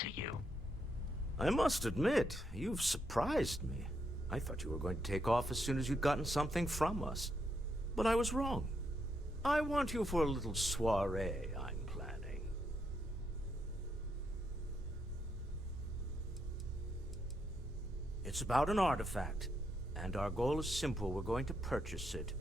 to you. I must admit, you've surprised me. I thought you were going to take off as soon as you'd gotten something from us. But I was wrong. I want you for a little soiree I'm planning. It's about an artifact, and our goal is simple. We're going to purchase it.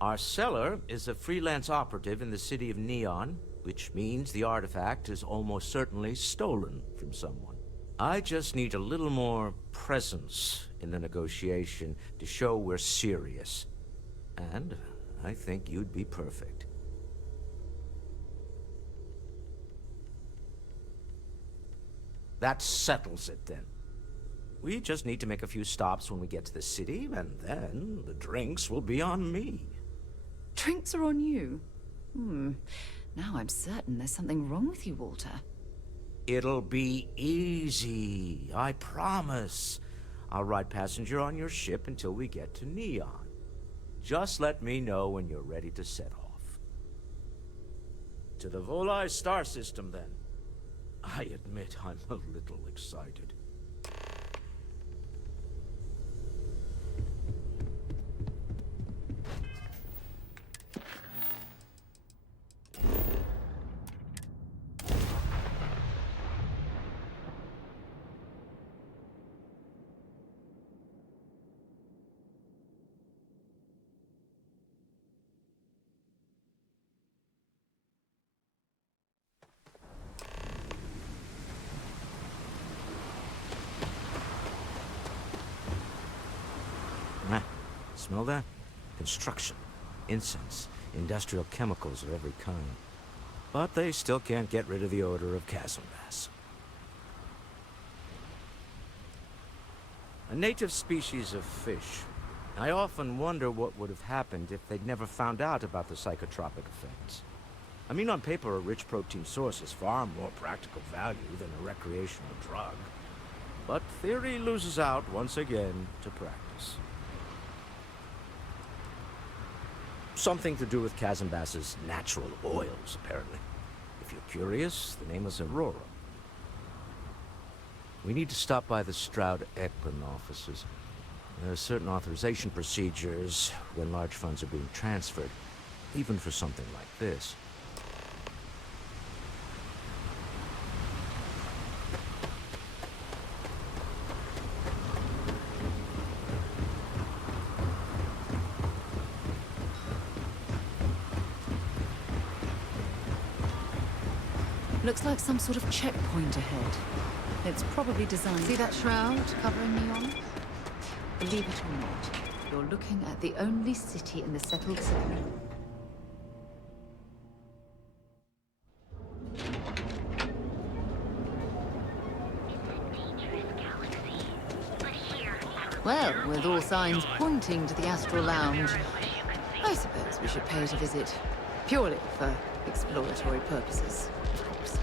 Our seller is a freelance operative in the city of Neon, which means the artifact is almost certainly stolen from someone. I just need a little more presence in the negotiation to show we're serious. And I think you'd be perfect. That settles it then. We just need to make a few stops when we get to the city, and then the drinks will be on me. Drinks are on you? Now I'm certain there's something wrong with you, Walter. It'll be easy, I promise. I'll ride passenger on your ship until we get to Neon. Just let me know when you're ready to set off. To the Volai star system, then. I admit I'm a little excited. Smell that? Construction, incense, industrial chemicals of every kind. But they still can't get rid of the odor of chasm bass. A native species of fish. I often wonder what would have happened if they'd never found out about the psychotropic effects. I mean, on paper, a rich protein source is far more practical value than a recreational drug. But theory loses out once again to practice. Something to do with chasm bass's natural oils, apparently. If you're curious, the name is Aurora. We need to stop by the Stroud-Eklund offices. There are certain authorization procedures when large funds are being transferred, even for something like this. Looks like some sort of checkpoint ahead. It's probably designed... See that shroud covering Neon? Believe it or not, you're looking at the only city in the settled city. Well, with all signs pointing to the Astral Lounge, I suppose we should pay it a visit. Purely for exploratory purposes, of course.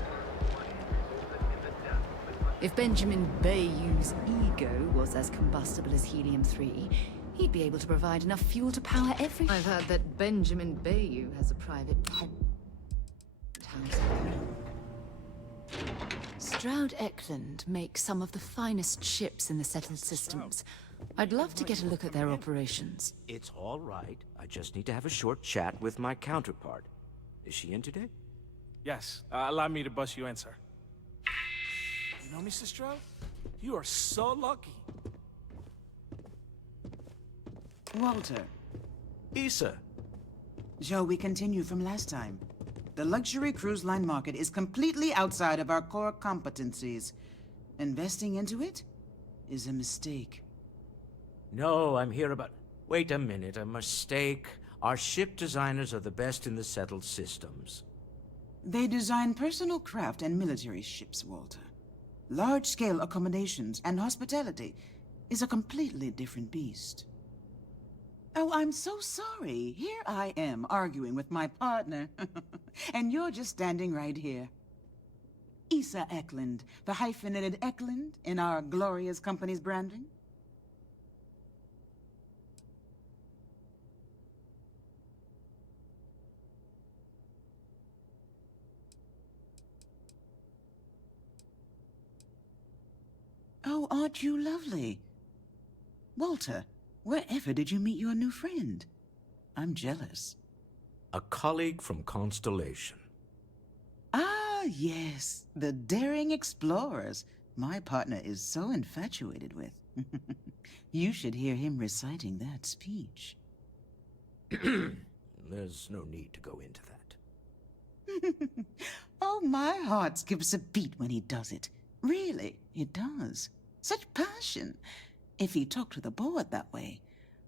If Benjamin Bayou's ego was as combustible as helium-3, he'd be able to provide enough fuel to power every... I've heard that Benjamin Bayou has a private penthouse. Stroud-Eklund makes some of the finest ships in the settled systems. I'd love to get a look at their operations. It's all right. I just need to have a short chat with my counterpart. Is she in today? Yes. Allow me to bust you in, sir. You know, Mr. Stroud? You are so lucky. Walter. Issa. Shall we continue from last time? The luxury cruise line market is completely outside of our core competencies. Investing into it is a mistake. No, I'm here about... Wait a minute, a mistake. Our ship designers are the best in the settled systems. They design personal craft and military ships, Walter. Large-scale accommodations and hospitality is a completely different beast. Oh, I'm so sorry. Here I am arguing with my partner. And you're just standing right here. Issa Eklund, the hyphenated Eklund in our glorious company's branding. Oh, aren't you lovely? Walter, wherever did you meet your new friend? I'm jealous. A colleague from Constellation. Ah, yes, the daring explorers my partner is so infatuated with. You should hear him reciting that speech. There's no need to go into that. Oh, my heart skips a beat when he does it. Really, it does. Such passion. If he talked to the board that way,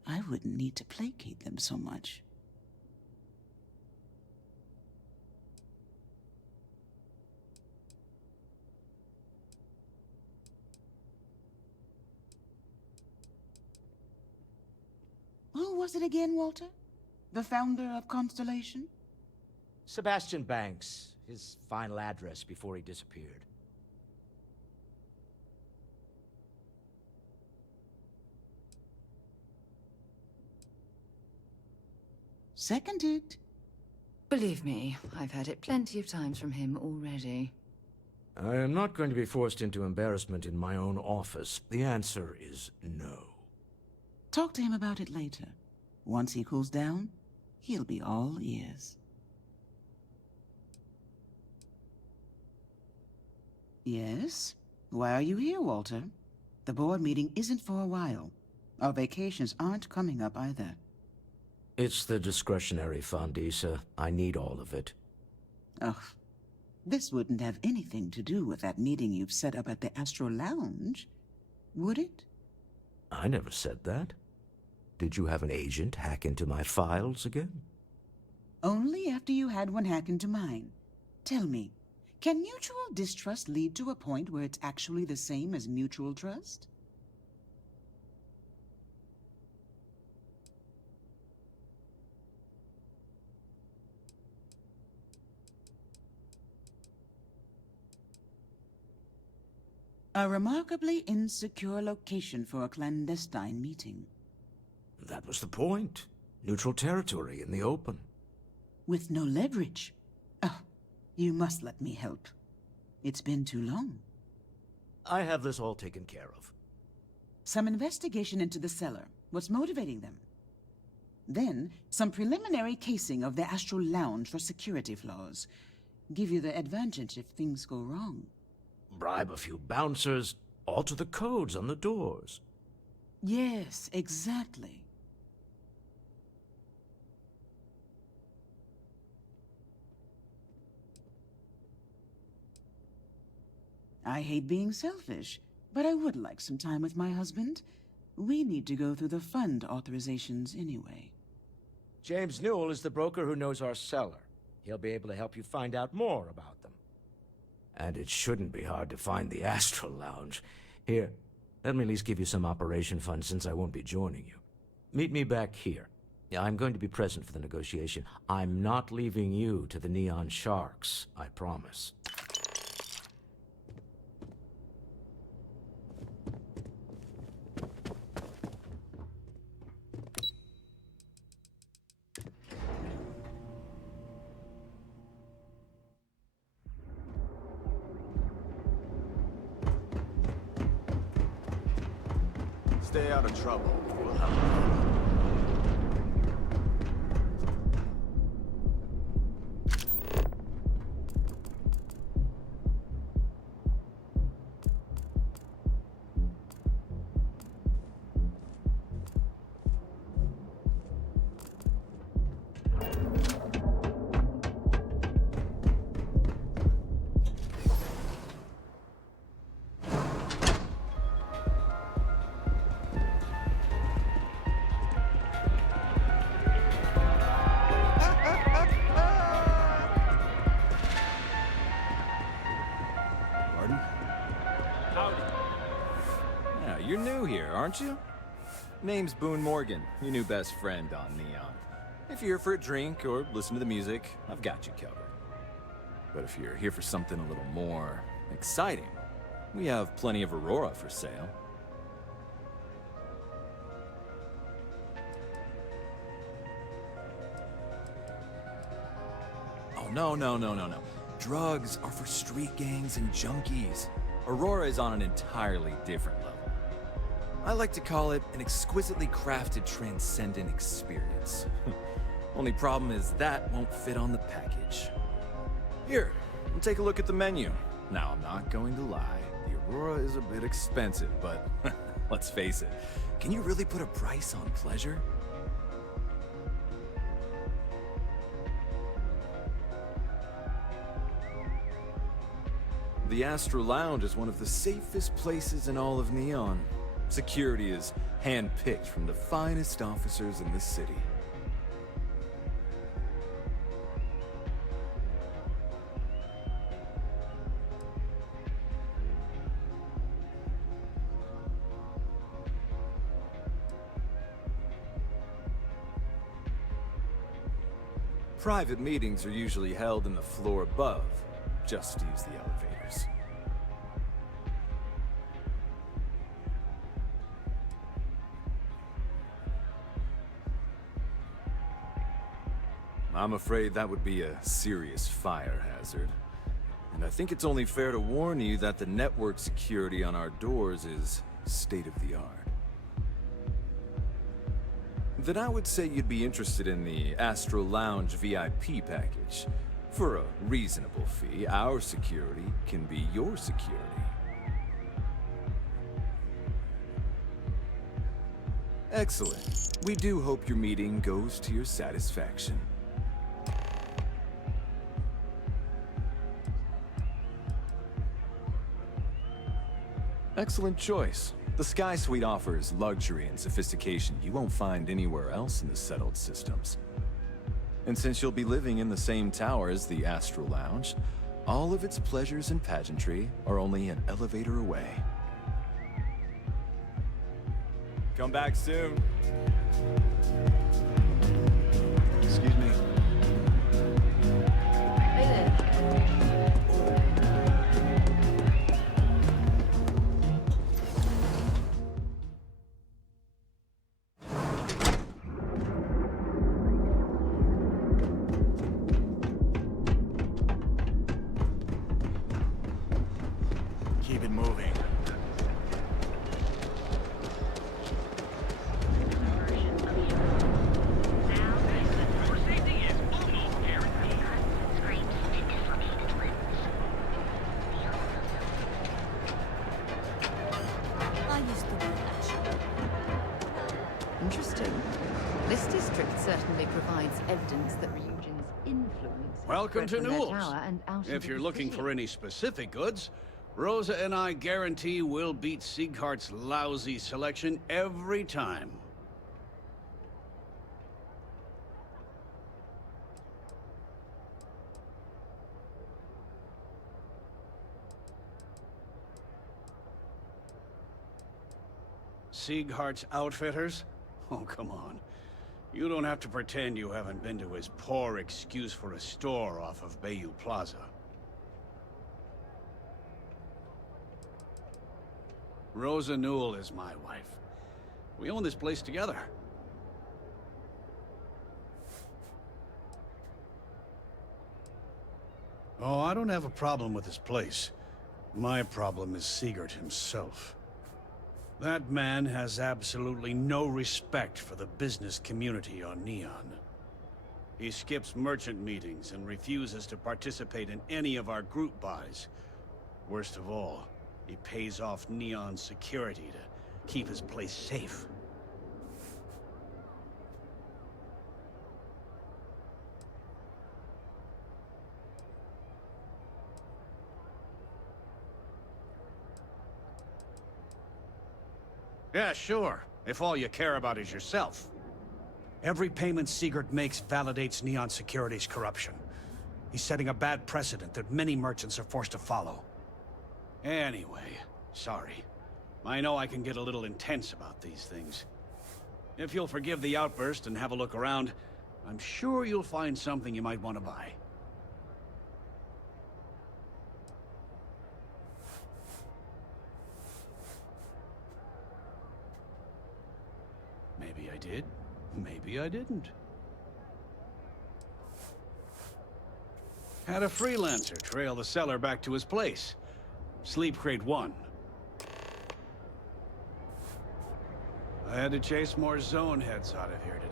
I wouldn't need to placate them so much. Who was it again, Walter? The founder of Constellation? Sebastian Banks, his final address before he disappeared. Seconded. Believe me, I've heard it plenty of times from him already. I am not going to be forced into embarrassment in my own office. The answer is no. Talk to him about it later. Once he cools down, he'll be all ears. Yes? Why are you here, Walter? The board meeting isn't for a while. Our vacations aren't coming up either. It's the discretionary fund, Issa. I need all of it. Ugh. This wouldn't have anything to do with that meeting you've set up at the Astro Lounge, would it? I never said that. Did you have an agent hack into my files again? Only after you had one hack into mine. Tell me, can mutual distrust lead to a point where it's actually the same as mutual trust? A remarkably insecure location for a clandestine meeting. That was the point. Neutral territory in the open. With no leverage. Oh, you must let me help. It's been too long. I have this all taken care of. Some investigation into the cellar. What's motivating them? Then, some preliminary casing of the Astral Lounge for security flaws. Give you the advantage if things go wrong. Bribe a few bouncers, alter the codes on the doors. Yes, exactly. I hate being selfish, but I would like some time with my husband. We need to go through the fund authorizations anyway. James Newell is the broker who knows our cellar. He'll be able to help you find out more about them. And it shouldn't be hard to find the Astral Lounge. Here, let me at least give you some operation funds since I won't be joining you. Meet me back here. Yeah, I'm going to be present for the negotiation. I'm not leaving you to the Neon Sharks, I promise. Stay out of trouble. We'll have a problem. Pardon? Howdy. Yeah, you're new here, aren't you? Name's Boone Morgan, your new best friend on Neon. If you're here for a drink or listen to the music, I've got you covered. But if you're here for something a little more exciting, we have plenty of Aurora for sale. Oh, no. Drugs are for street gangs and junkies. Aurora is on an entirely different level. I like to call it an exquisitely crafted, transcendent experience. Only problem is that won't fit on the package. Here, take a look at the menu. Now, I'm not going to lie. The Aurora is a bit expensive, but let's face it. Can you really put a price on pleasure? The Astro Lounge is one of the safest places in all of Neon. Security is hand-picked from the finest officers in the city. Private meetings are usually held in the floor above. Just use the elevators. I'm afraid that would be a serious fire hazard. And I think it's only fair to warn you that the network security on our doors is state-of-the-art. Then I would say you'd be interested in the Astro Lounge VIP package. For a reasonable fee, our security can be your security. Excellent. We do hope your meeting goes to your satisfaction. Excellent choice. The Sky Suite offers luxury and sophistication you won't find anywhere else in the settled systems. And since you'll be living in the same tower as the Astral Lounge, all of its pleasures and pageantry are only an elevator away. Come back soon. Excuse me. Hey there. Keep it moving. Interesting. This district certainly provides evidence that Ryujin's influence has Welcome spread to from their Newell's. tower and out If into you're the looking city. for any specific goods, Rosa and I guarantee we'll beat Sieghart's lousy selection every time. Sieghart's Outfitters? Oh, come on. You don't have to pretend you haven't been to his poor excuse for a store off of Bayou Plaza. Rosa Newell is my wife. We own this place together. Oh, I don't have a problem with this place. My problem is Siegert himself. That man has absolutely no respect for the business community on Neon. He skips merchant meetings and refuses to participate in any of our group buys. Worst of all, he pays off Neon security to keep his place safe. Yeah, sure. If all you care about is yourself. Every payment Siegert makes validates Neon Security's corruption. He's setting a bad precedent that many merchants are forced to follow. Anyway, sorry. I know I can get a little intense about these things. If you'll forgive the outburst and have a look around, I'm sure you'll find something you might want to buy. Maybe I did, maybe I didn't. Had a freelancer trail the seller back to his place. Sleep Crate 1. I had to chase more zone heads out of here today.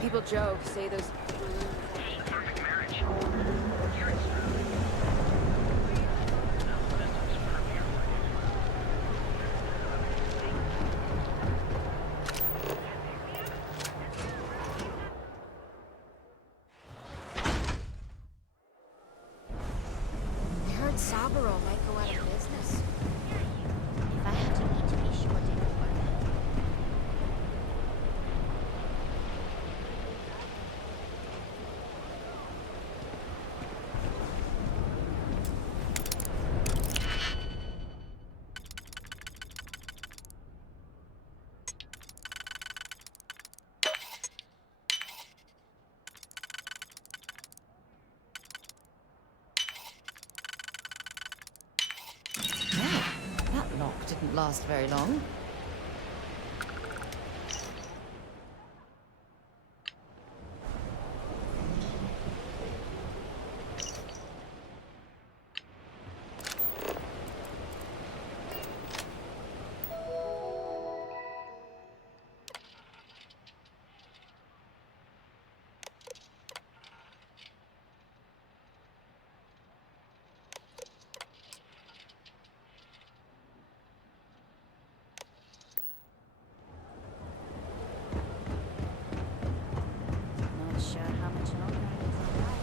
People joke, say those. I heard Saburo might go out of business. If I had to eat to be sure it didn't work. Well, that lock didn't last very long. Not sure how much longer it is alive.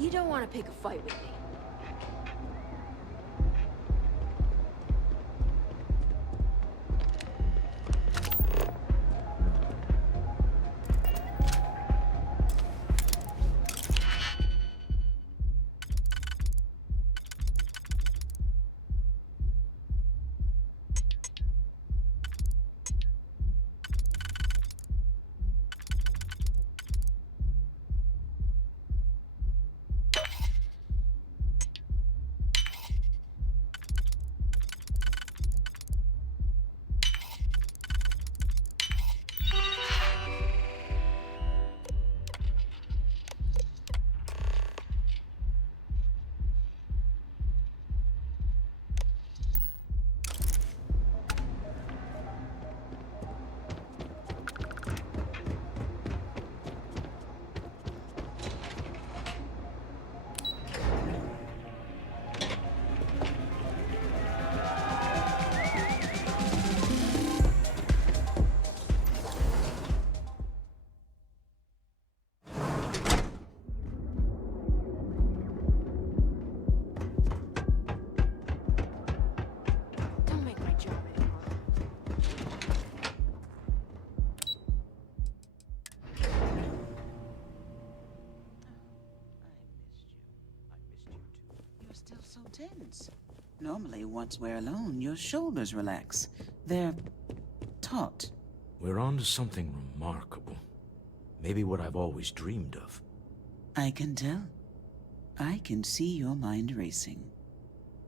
You don't want to pick a fight with me. Don't make my job any harder. You're still so tense. Normally, once we're alone, your shoulders relax. They're taut. We're on to something remarkable. Maybe what I've always dreamed of. I can tell. I can see your mind racing.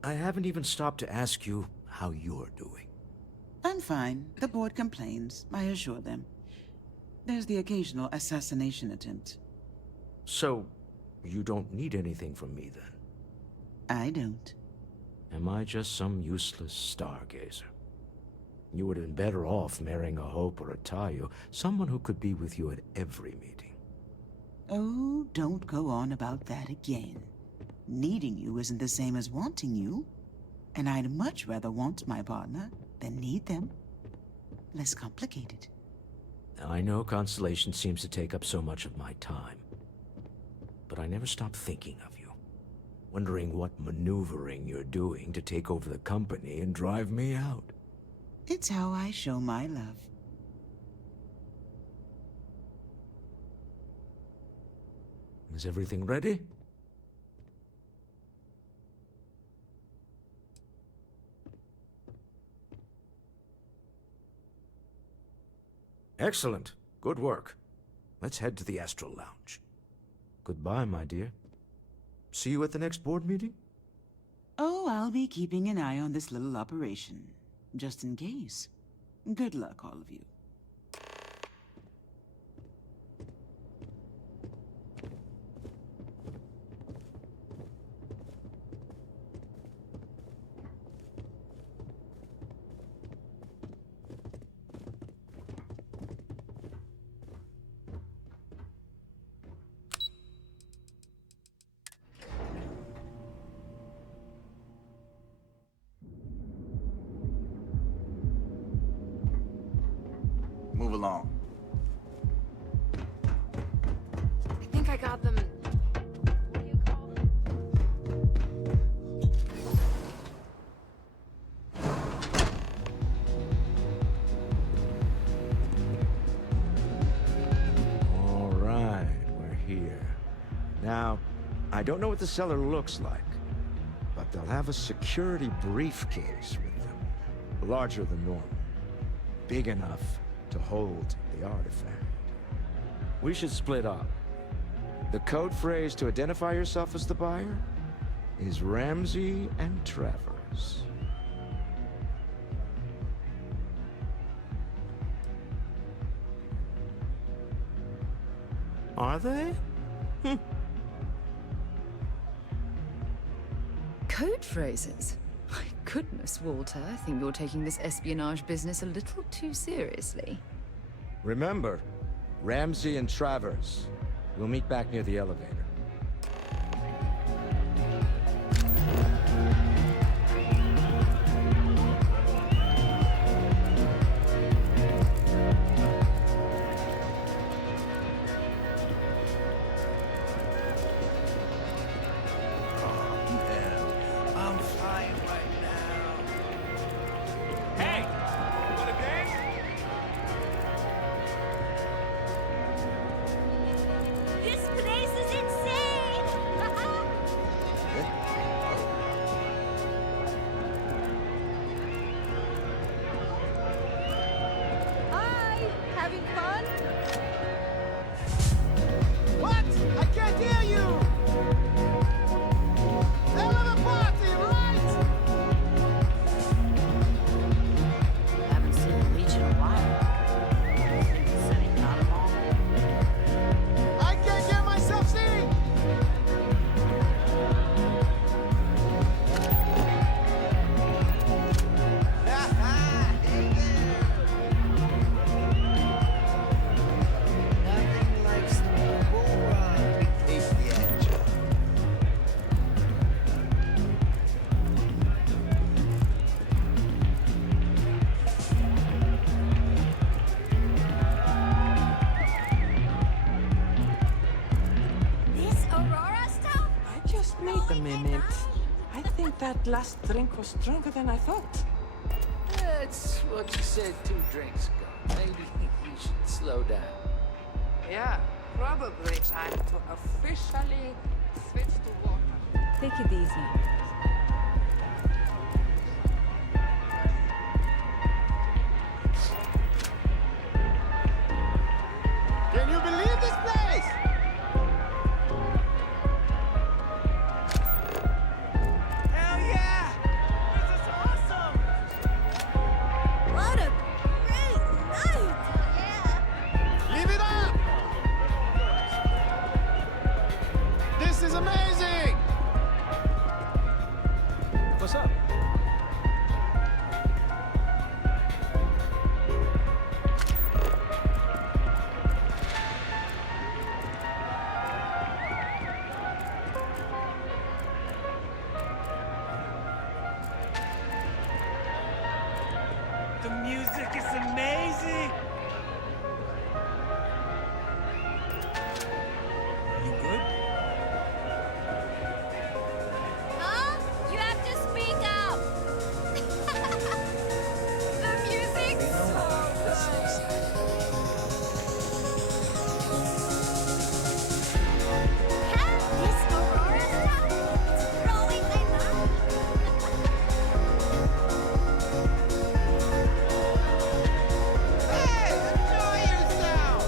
I haven't even stopped to ask you how you're doing. I'm fine. The board complains, I assure them. There's the occasional assassination attempt. So, you don't need anything from me then? I don't. Am I just some useless stargazer? You would have been better off marrying a Hope or a Tayo, someone who could be with you at every meeting. Oh, don't go on about that again. Needing you isn't the same as wanting you. And I'd much rather want my partner than need them. Less complicated. I know Constellation seems to take up so much of my time. But I never stop thinking of you. Wondering what maneuvering you're doing to take over the company and drive me out. It's how I show my love. Is everything ready? Excellent. Good work. Let's head to the Astral Lounge. Goodbye, my dear. See you at the next board meeting? Oh, I'll be keeping an eye on this little operation. Just in case. Good luck, all of you. Move along. I think I got them. What do you call them? All right, we're here. Now, I don't know what the cellar looks like, but they'll have a security briefcase with them. Larger than normal. Big enough to hold the artifact. We should split up. The code phrase to identify yourself as the buyer is Ramsey and Travers. Are they? Code phrases? My goodness, Walter, I think you're taking this espionage business a little too seriously. Remember, Ramsey and Travers. We'll meet back near the elevator. This place is insane! Hi! Having fun? What? I can't hear you! Hell of a party, right? Haven't seen the Leech in a while. Said he got 'em all. I can't hear myself sing! Nothing like some bull run. Take the angel. This Aurora stuff? Just wait a minute. I think that last drink was stronger than I thought. That's what you said 2 drinks ago. Maybe you should slow down. Yeah, probably time to officially switch to water. Take it easy. Can you believe this place? Hell yeah! This is awesome! What a great night! Yeah. Leave it up! This is amazing! music is amazing! You good? Huh? You have to speak up! The music's so good! This Aurora stuff? It's blowing my mind! Hey, enjoy yourself!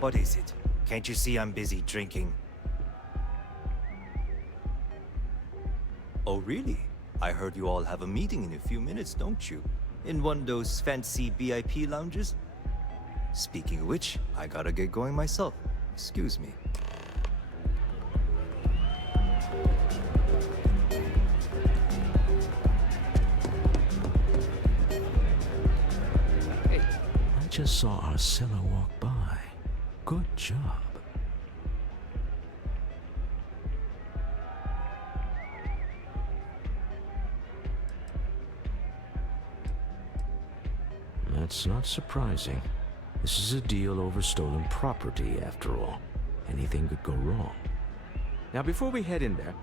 What is it? Can't you see I'm busy drinking? Oh, really? I heard you all have a meeting in a few minutes, don't you? In one of those fancy VIP lounges? Speaking of which, I gotta get going myself. Excuse me. I just saw our cellar walk by. Good job. That's not surprising. This is a deal over stolen property, after all. Anything could go wrong. Now, before we head in there,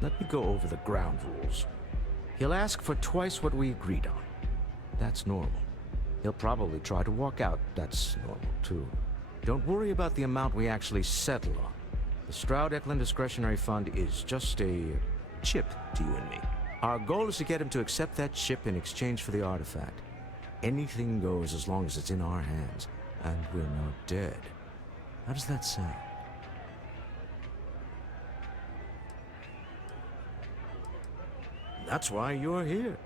let me go over the ground rules. He'll ask for twice what we agreed on. That's normal. He'll probably try to walk out. That's normal, too. Don't worry about the amount we actually settle on. The Stroud-Eklund Discretionary Fund is just a chip to you and me. Our goal is to get him to accept that chip in exchange for the artifact. Anything goes as long as it's in our hands, and we're not dead. How does that sound? That's why you're here.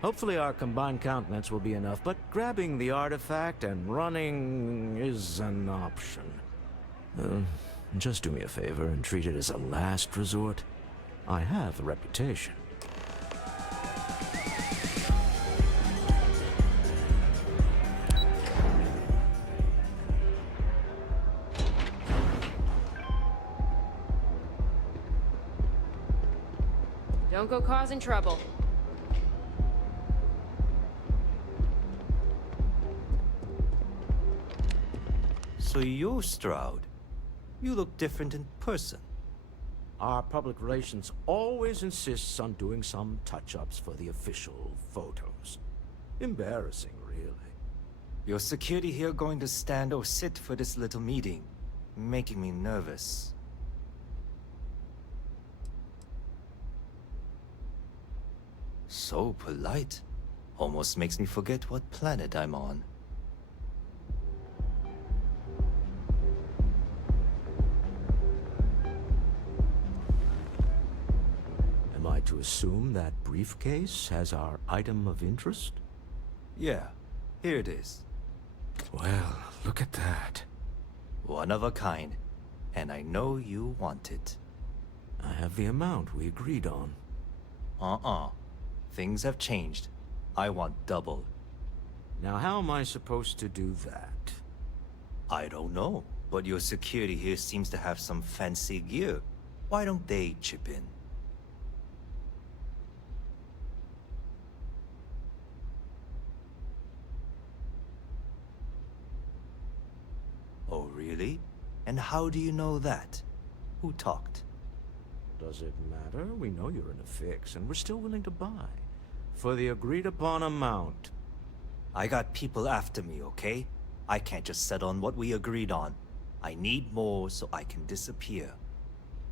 Hopefully our combined countenance will be enough, but grabbing the artifact and running is an option. Just do me a favor and treat it as a last resort. I have a reputation. Don't go causing trouble. So you're Stroud. You look different in person. Our public relations always insists on doing some touch-ups for the official photos. Embarrassing, really. Your security here going to stand or sit for this little meeting, making me nervous. So polite. Almost makes me forget what planet I'm on. Am I to assume that briefcase has our item of interest? Yeah, here it is. Well, look at that. One of a kind. And I know you want it. I have the amount we agreed on. Things have changed. I want double. Now, how am I supposed to do that? I don't know, but your security here seems to have some fancy gear. Why don't they chip in? Oh, really? And how do you know that? Who talked? Does it matter? We know you're in a fix, and we're still willing to buy. For the agreed-upon amount. I got people after me, okay? I can't just settle on what we agreed on. I need more so I can disappear.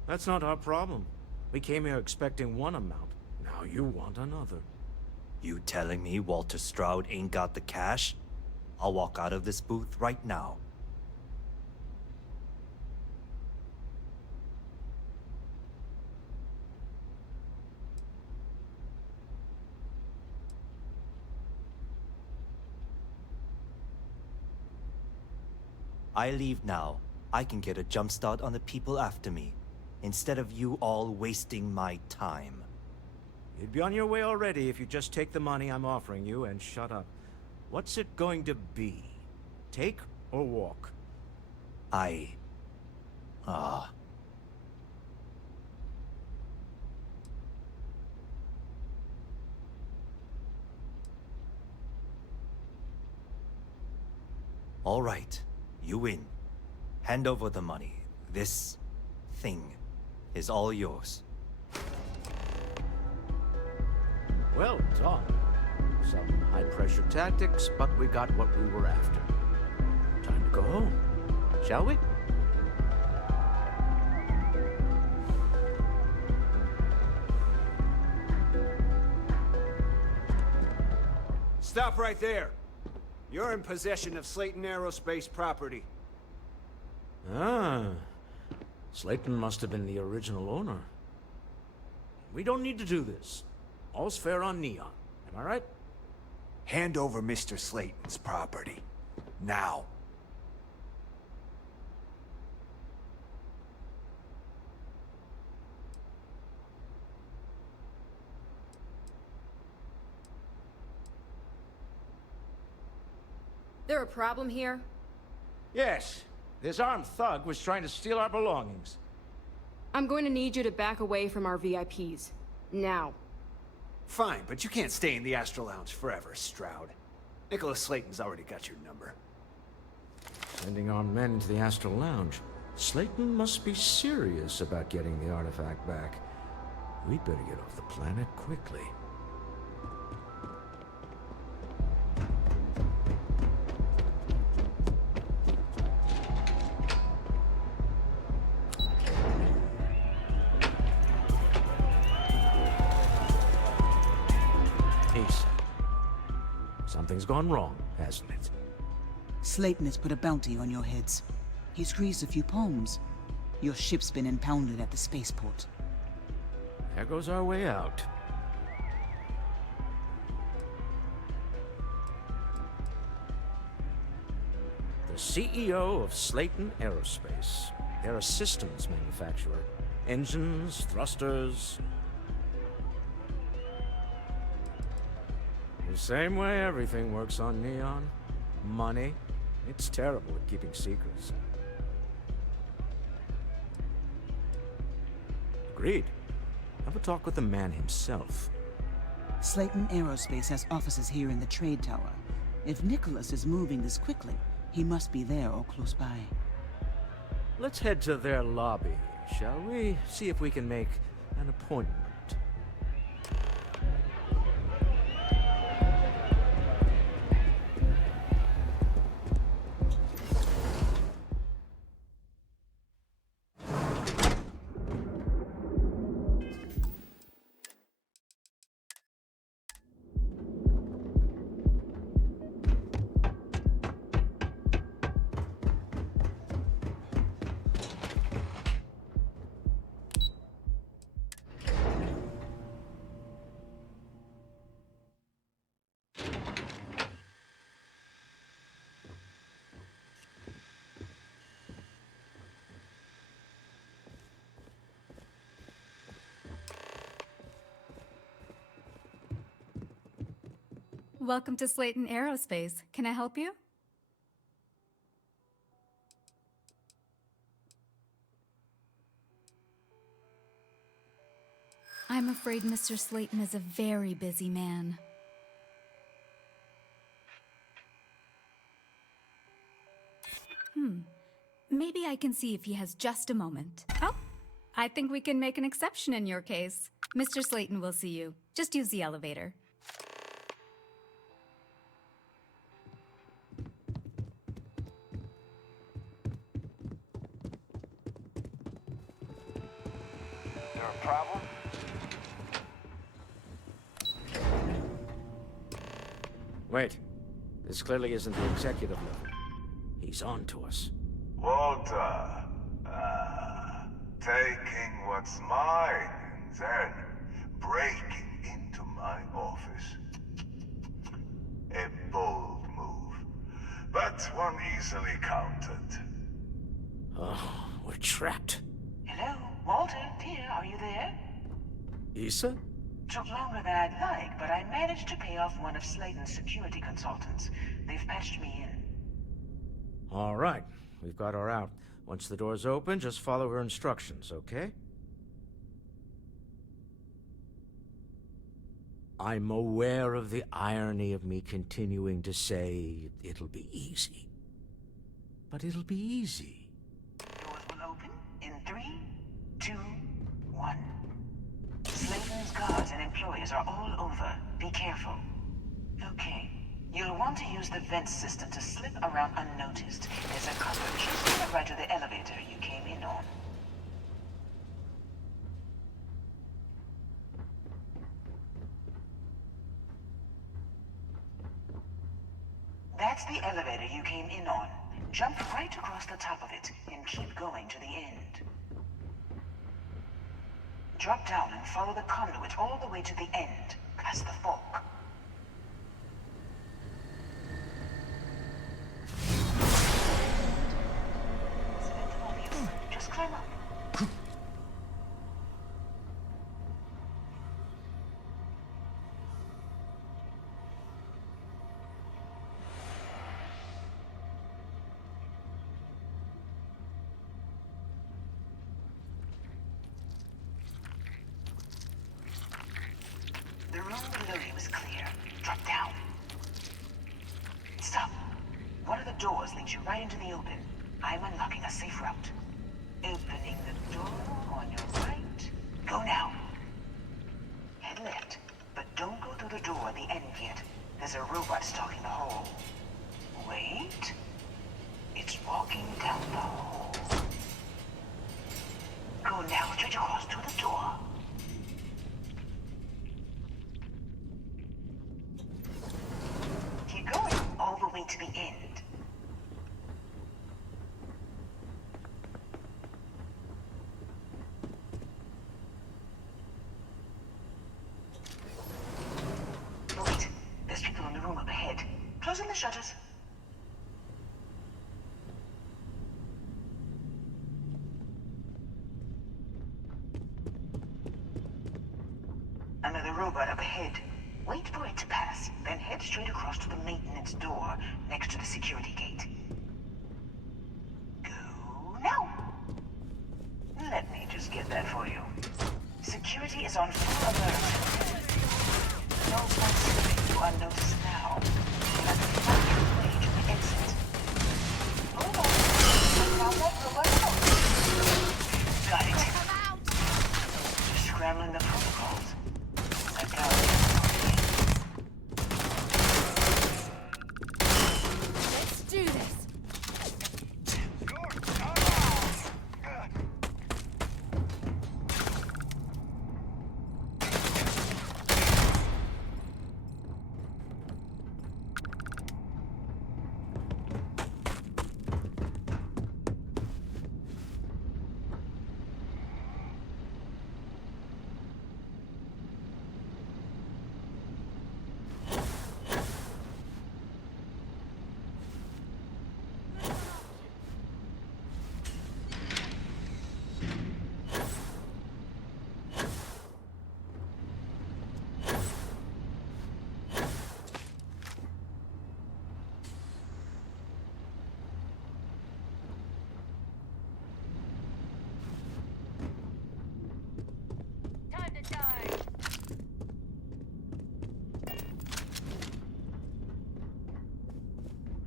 That's not our problem. We came here expecting one amount. Now you want another. You telling me Walter Stroud ain't got the cash? I'll walk out of this booth right now. I leave now. I can get a jump start on the people after me. instead of you all wasting my time. You'd be on your way already if you just take the money I'm offering you and shut up. What's it going to be? Take or walk? All right, you win. Hand over the money. This thing is all yours. Well done. Some high-pressure tactics, but we got what we were after. Time to go home, shall we? Stop right there. You're in possession of Slayton Aerospace property. Ah. Slayton must have been the original owner. We don't need to do this. All's fair on Neon. Am I right? Hand over Mr. Slayton's property. Now. There a problem here? Yes. This armed thug was trying to steal our belongings. I'm going to need you to back away from our VIPs. Now. Fine, but you can't stay in the Astro Lounge forever, Stroud. Nicholas Slayton's already got your number. Sending armed men into the Astral Lounge. Slayton must be serious about getting the artifact back. We'd better get off the planet quickly. Something's gone wrong, hasn't it? Slayton has put a bounty on your heads. He's greased a few palms. Your ship's been impounded at the spaceport. There goes our way out. The CEO of Slayton Aerospace. They're a systems manufacturer. Engines, thrusters. The same way everything works on Neon. Money. It's terrible at keeping secrets. Agreed. Have a talk with the man himself. Slayton Aerospace has offices here in the trade tower. If Nicholas is moving this quickly, he must be there or close by. Let's head to their lobby, shall we? See if we can make an appointment. Welcome to Slayton Aerospace. Can I help you? I'm afraid Mr. Slayton is a very busy man. Maybe I can see if he has just a moment. Oh, I think we can make an exception in your case. Mr. Slayton will see you. Just use the elevator. Problem? Wait. This clearly isn't the executive level. He's on to us. Walter. Taking what's mine and then breaking into my office. A bold move, but one easily countered. Oh, we're trapped. Hello, Walter. Issa? Took longer than I'd like, but I managed to pay off one of Slayton's security consultants. They've patched me in. All right. We've got her out. Once the door's open, just follow her instructions, okay? I'm aware of the irony of me continuing to say it'll be easy. But it'll be easy. Doors will open in 3, 2, 1. Slayton's guards and employees are all over. Be careful. Okay. You'll want to use the vent system to slip around unnoticed. There's a cupboard just to the right of the elevator you came in on. That's the elevator you came in on. Jump right across the top of it and keep going to the end. Drop down and follow the conduit all the way to the end, past the fork. Just climb up. The room below you is clear. Drop down. Stop. One of the doors leads you right into the open. I'm unlocking a safe route. Opening the door on your right. Go now. Head left, but don't go through the door at the end yet. There's a robot stalking the hall. Wait. It's walking down the hall. Go now, straight across to the door. Keep going all the way to the end. Wait, there's people in the room up ahead. Closing the shutters. Another robot up ahead. Wait for it to pass, then head straight across to the maintenance door next to the security gate. Go now. Let me just get that for you. Security is on full alert. No point slipping you unnoticed now. You have to find your way to the exit. Hold on. I found that robot out. Got it. Just scrambling the protocols. I got it. Let's do this.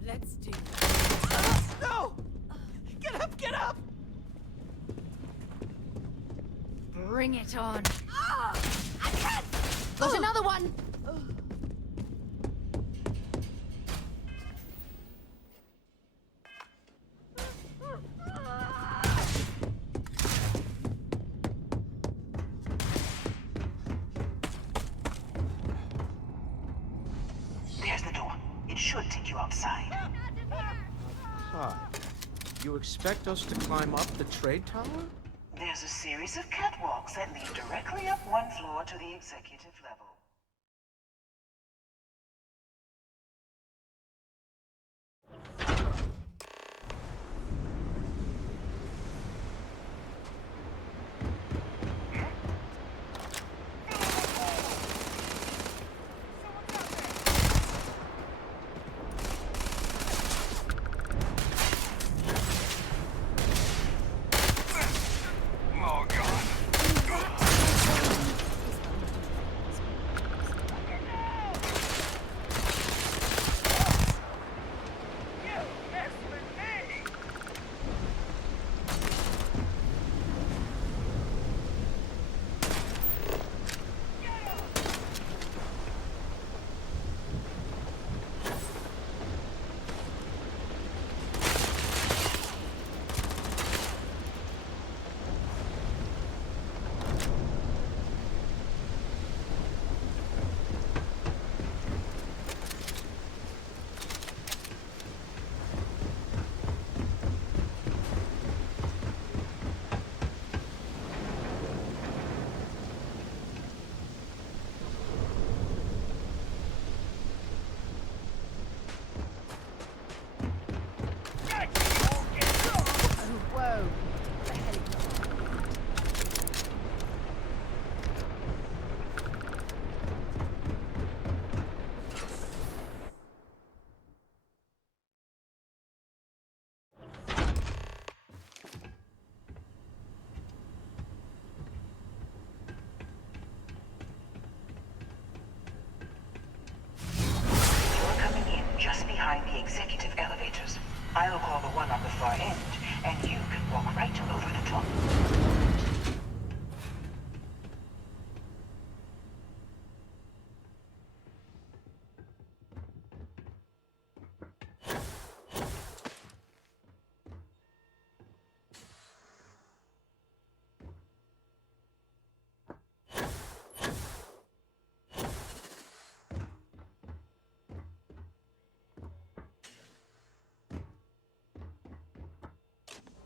Let's do this. No! Get up, get up! Bring it on. I can't! Got another one! There's the door. It should take you outside. Hi. You expect us to climb up the trade tower? There's a series of catwalks that lead directly up one floor to the executive level.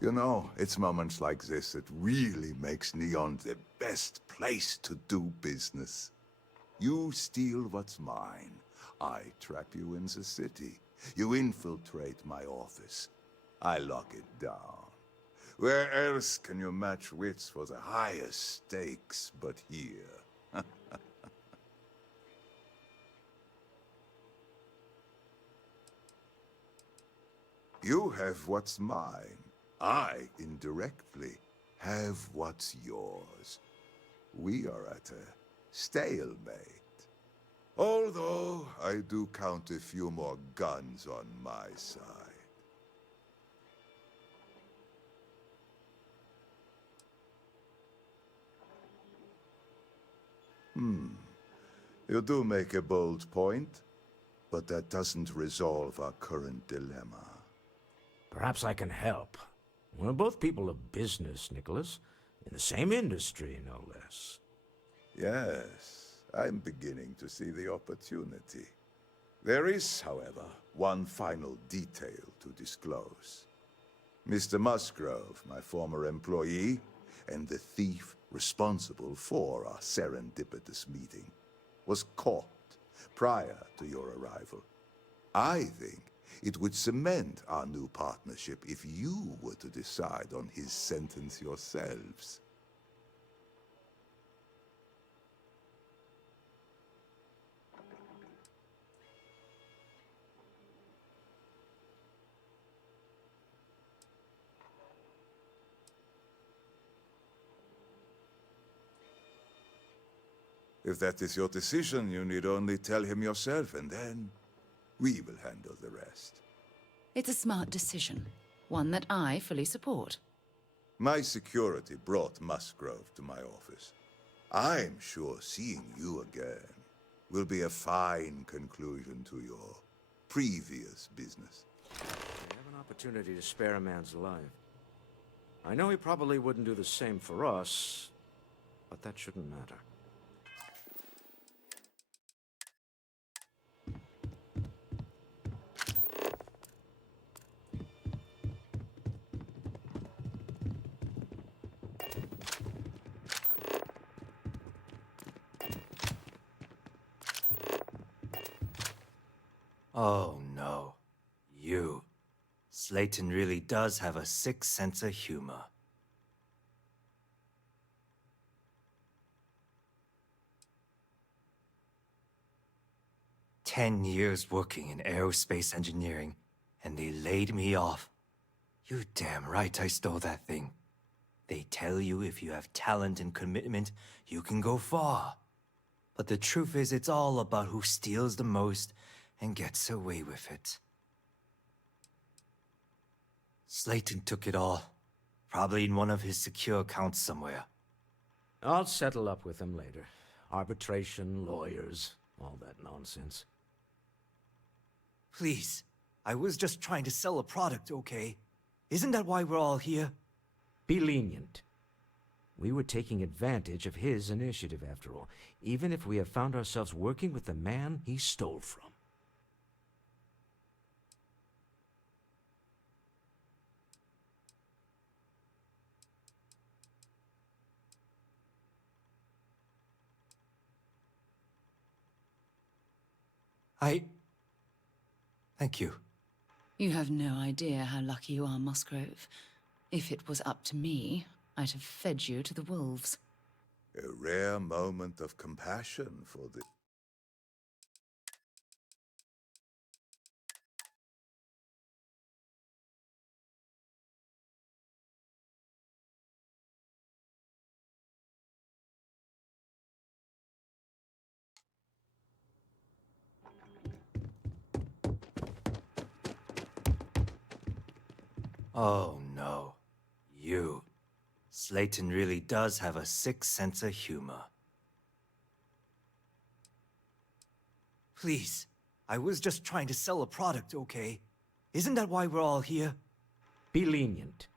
You know, it's moments like this that really makes Neon the best place to do business. You steal what's mine. I trap you in the city. You infiltrate my office. I lock it down. Where else can you match wits for the highest stakes but here? You have what's mine. I, indirectly, have what's yours. We are at a stalemate. Although, I do count a few more guns on my side. You do make a bold point, but that doesn't resolve our current dilemma. Perhaps I can help. We're both people of business, Nicholas. In the same industry, no less. Yes, I'm beginning to see the opportunity. There is, however, one final detail to disclose. Mr. Musgrove, my former employee, and the thief responsible for our serendipitous meeting, was caught prior to your arrival. I think it would cement our new partnership if you were to decide on his sentence yourselves. If that is your decision, you need only tell him yourself, and then we will handle the rest. It's a smart decision, one that I fully support. My security brought Musgrove to my office. I'm sure seeing you again will be a fine conclusion to your previous business. We have an opportunity to spare a man's life. I know he probably wouldn't do the same for us, but that shouldn't matter. Oh no. You. Slayton really does have a sick sense of humor. "10 years working in aerospace engineering, and they laid me off. You damn right I stole that thing. They tell you if you have talent and commitment, you can go far. But the truth is, it's all about who steals the most and gets away with it. Slayton took it all. Probably in one of his secure accounts somewhere. I'll settle up with him later. Arbitration, lawyers, all that nonsense. Please, I was just trying to sell a product, okay? Isn't that why we're all here? Be lenient. We were taking advantage of his initiative, after all, even if we have found ourselves working with the man he stole from. Thank you. You have no idea how lucky you are, Musgrove. If it was up to me, I'd have fed you to the wolves. A rare moment of compassion for the... Oh no. You. Slayton really does have a sick sense of humor. Please, I was just trying to sell a product, okay? Isn't that why we're all here? Be lenient.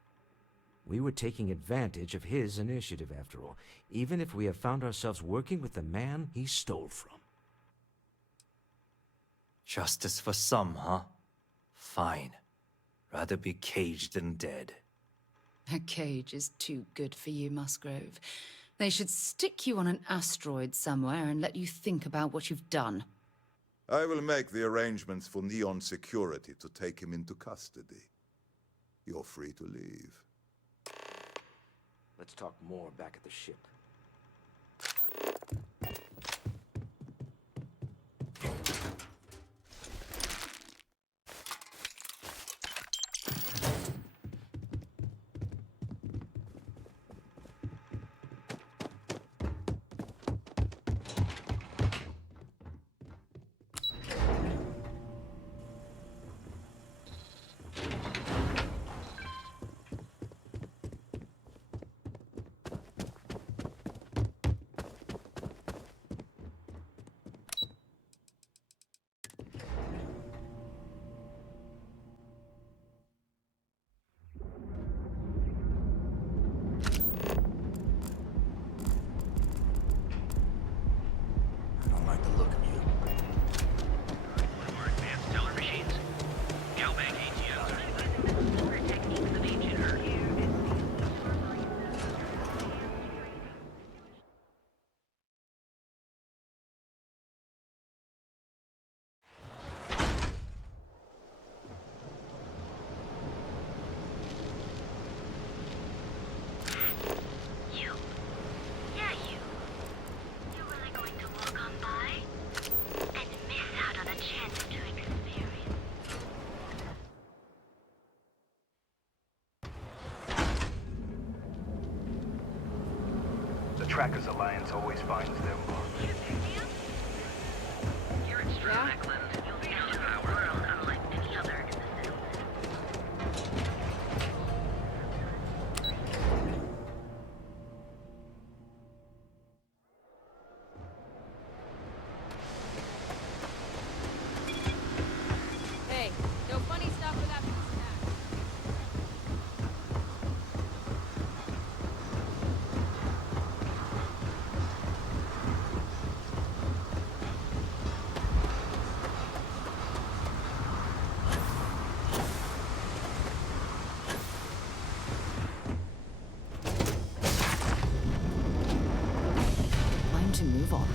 We were taking advantage of his initiative, after all, even if we have found ourselves working with the man he stole from. Justice for some, huh? Fine. Rather be caged than dead. A cage is too good for you, Musgrove. They should stick you on an asteroid somewhere and let you think about what you've done. I will make the arrangements for Neon security to take him into custody. You're free to leave. Let's talk more back at the ship. Trackers Alliance always finds them. You're in Stratland. You'll be into a world unlike any other in the system. Hey, no funny stuff without being snapped. Time to move on.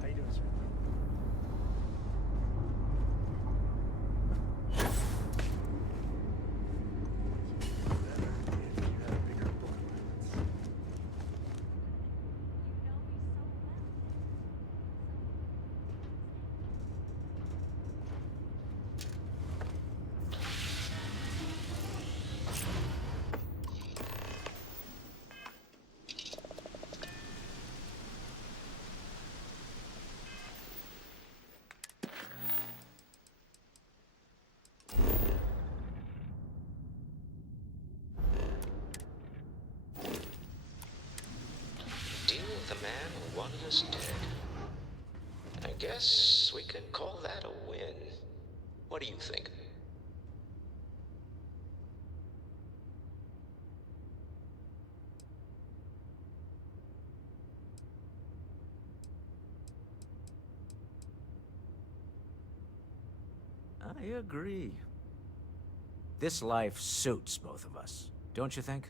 How you doing, sir? Deal with a man who wanted us dead. I guess we could call that a win. What do you think? I agree. This life suits both of us, don't you think?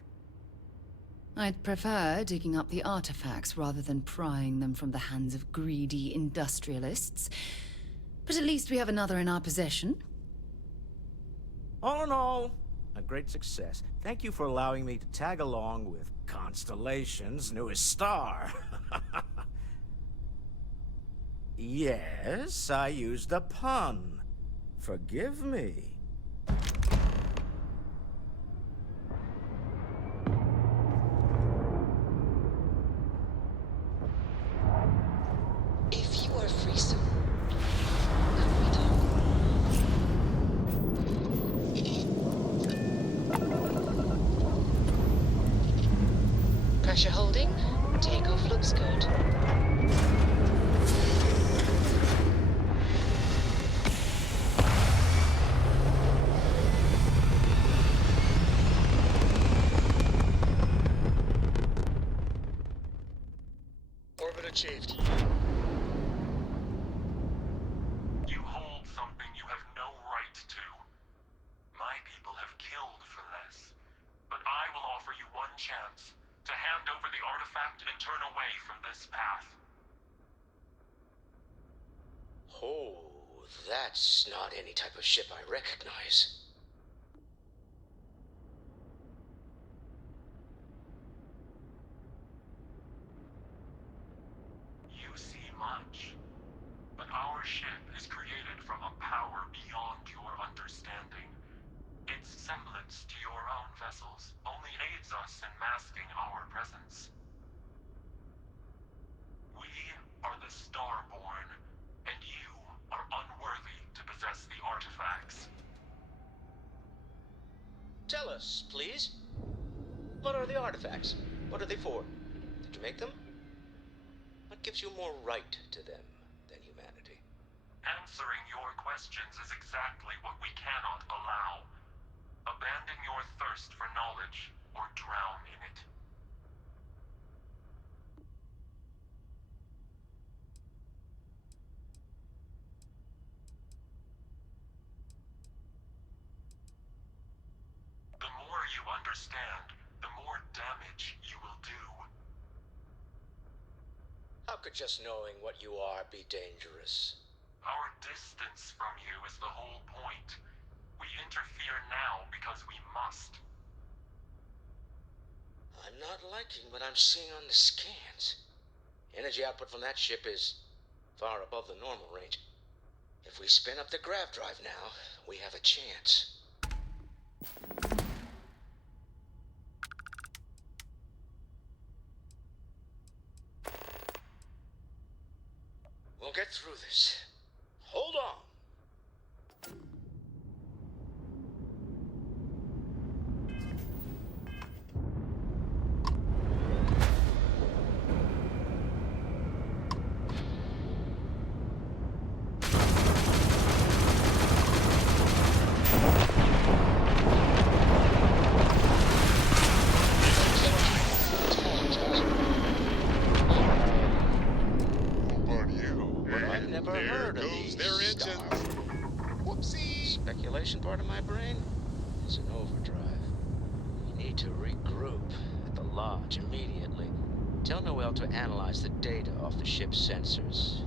I'd prefer digging up the artifacts rather than prying them from the hands of greedy industrialists. But at least we have another in our possession. All in all, a great success. Thank you for allowing me to tag along with Constellation's newest star. Yes, I used a pun. Forgive me. If you are free, sir, pressure holding. Takeoff looks good. achieved. You hold something you have no right to. My people have killed for less. But I will offer you one chance to hand over the artifact and turn away from this path. Oh, that's not any type of ship I recognize. You see much. But our ship is created from a power beyond your understanding. Its semblance to your own vessels only aids us in masking our presence. We are the Starborn, and you are unworthy to possess the artifacts. Tell us, please. What are the artifacts? What are they for? Did you make them? What gives you more right to them than humanity? Answering your questions is exactly what we cannot allow. Abandon your thirst for knowledge, or drown in it. The more you understand, the more damage you will do. How could just knowing what you are be dangerous? Our distance from you is the whole point. We interfere now because we must. I'm not liking what I'm seeing on the scans. Energy output from that ship is far above the normal range. If we spin up the grav drive now, we have a chance. We'll get through this. Hold on. Speculation part of my brain is in overdrive. We need to regroup at the lodge immediately. Tell Noel to analyze the data off the ship's sensors.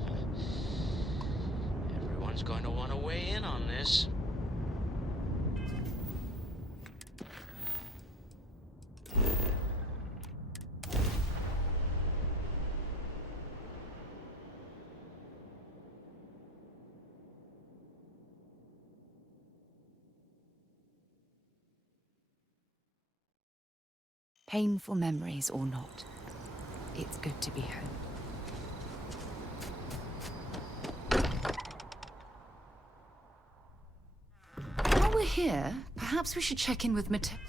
Everyone's going to want to weigh in on this. Painful memories or not, it's good to be home. While we're here, perhaps we should check in with Mateo.